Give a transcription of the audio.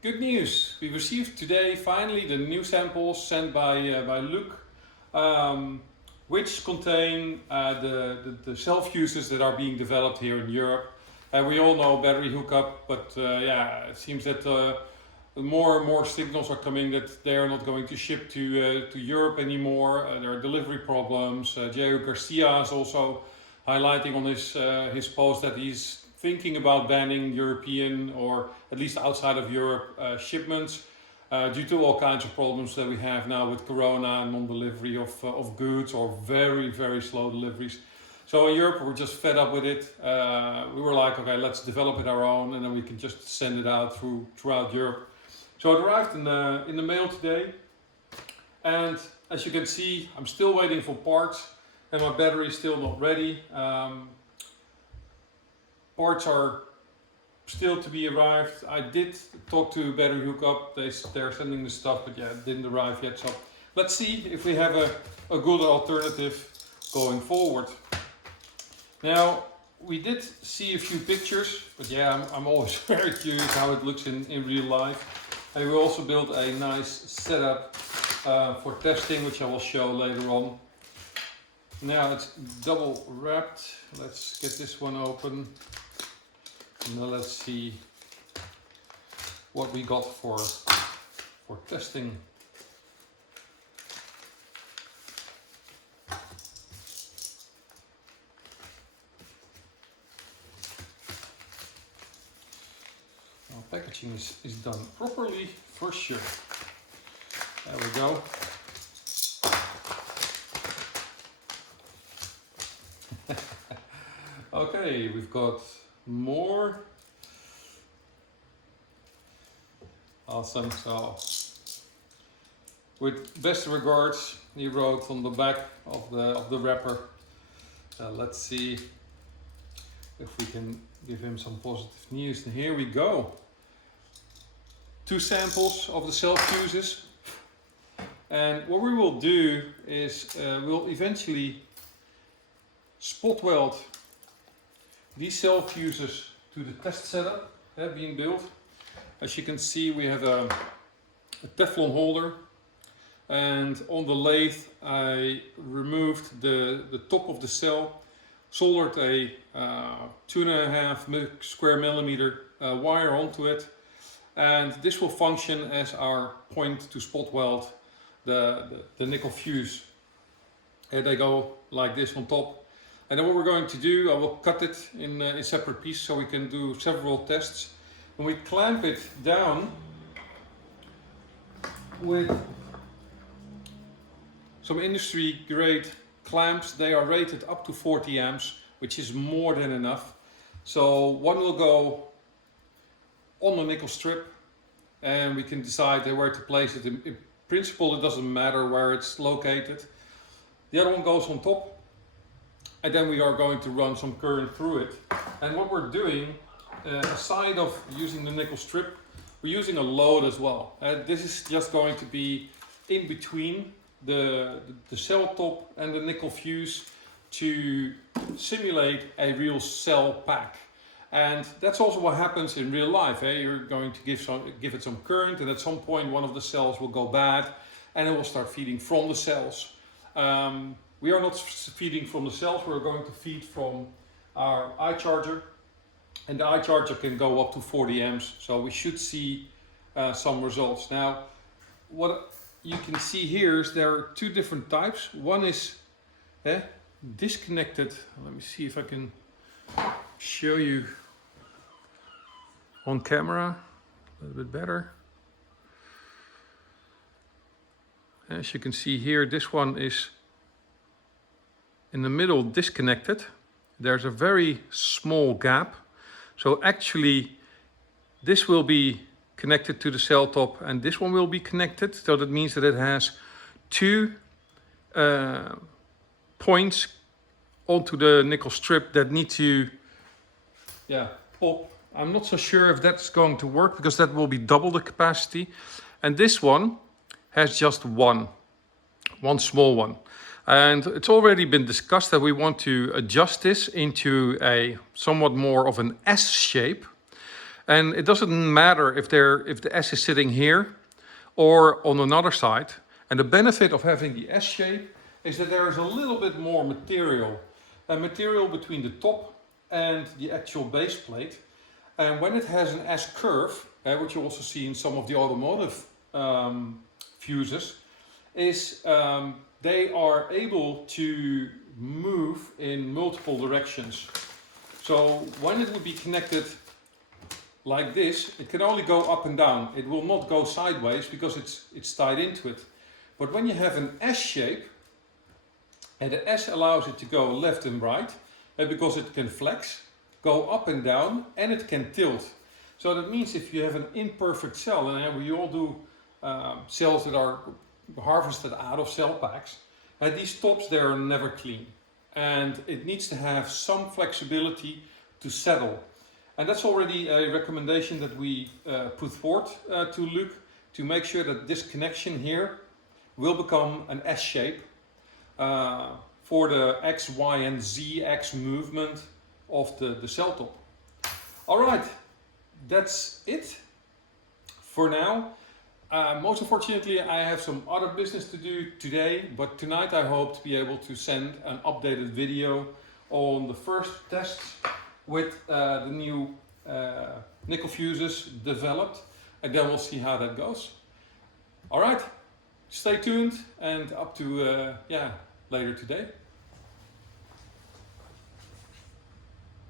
Good news! We received today finally the new samples sent by Luc, which contain the self-fuses that are being developed here in Europe. We all know battery hookup, but yeah, it seems that more and more signals are coming that they are not going to ship to Europe anymore. There are delivery problems. Diego Garcia is also highlighting on his post that he's thinking about banning European, or at least outside of Europe, shipments due to all kinds of problems that we have now with Corona and non-delivery of goods, or very, very slow deliveries. So in Europe, we're just fed up with it. We were like, okay, let's develop it our own, and then we can just send it out throughout Europe. So it arrived in the mail today, and as you can see, I'm still waiting for parts, and my battery is still not ready. Parts are still to be arrived. I did talk to Battery Hookup. They're sending the stuff, but yeah, it didn't arrive yet. So let's see if we have a good alternative going forward. Now, we did see a few pictures, but yeah, I'm always very curious how it looks in real life. And we also built a nice setup for testing, which I will show later on. Now it's double wrapped. Let's get this one open. Now let's see what we got for testing. Now packaging is done properly for sure. There we go. Okay, we've got more. Awesome. So, with best regards, he wrote on the back of the wrapper. Let's see if we can give him some positive news. And here we go. 2 samples of the self-fuses. And what we will do is we'll eventually spot weld these self-fuses to the test setup being built. As you can see, we have a Teflon holder, and on the lathe I removed the top of the cell, soldered a 2.5 square millimeter wire onto it, and this will function as our point to spot weld the nickel fuse. And they go like this on top. And then what we're going to do, I will cut it in separate pieces so we can do several tests. When we clamp it down with some industry grade clamps, they are rated up to 40 amps, which is more than enough. So one will go on the nickel strip, and we can decide where to place it. In principle, it doesn't matter where it's located. The other one goes on top. And then we are going to run some current through it. And what we're doing, aside of using the nickel strip, we're using a load as well. This is just going to be in between the cell top and the nickel fuse to simulate a real cell pack. And that's also what happens in real life. You're going to give it some current, and at some point one of the cells will go bad, and it will start feeding from the cells. We are not feeding from the cells, we're going to feed from our iCharger, and the iCharger can go up to 40 amps, so we should see some results. Now, what you can see here is there are 2 different types. One is disconnected. Let me see if I can show you on camera a little bit better. As you can see here, this one is in the middle disconnected. There's a very small gap. So actually this will be connected to the cell top, and this one will be connected. So that means that it has 2 points onto the nickel strip that need to pop. I'm not so sure if that's going to work, because that will be double the capacity. And this one has just one small one. And it's already been discussed that we want to adjust this into a somewhat more of an S shape. And it doesn't matter if the S is sitting here or on another side. And the benefit of having the S shape is that there is a little bit more material between the top and the actual base plate. And when it has an S curve, which you also see in some of the automotive fuses, is they are able to move in multiple directions. So when it would be connected like this, it can only go up and down. It will not go sideways because it's tied into it. But when you have an S shape, and the S allows it to go left and right, because it can flex, go up and down, and it can tilt. So that means if you have an imperfect cell, and we all do cells that are harvested out of cell packs, and these tops, they are never clean. And it needs to have some flexibility to settle. And that's already a recommendation that we put forth to Luc, to make sure that this connection here will become an S shape for the X, Y, and Z X movement of the cell top. All right, that's it for now. Most unfortunately, I have some other business to do today, but tonight I hope to be able to send an updated video on the first tests with the new nickel fuses developed, and then we'll see how that goes. All right, stay tuned, and up to later today.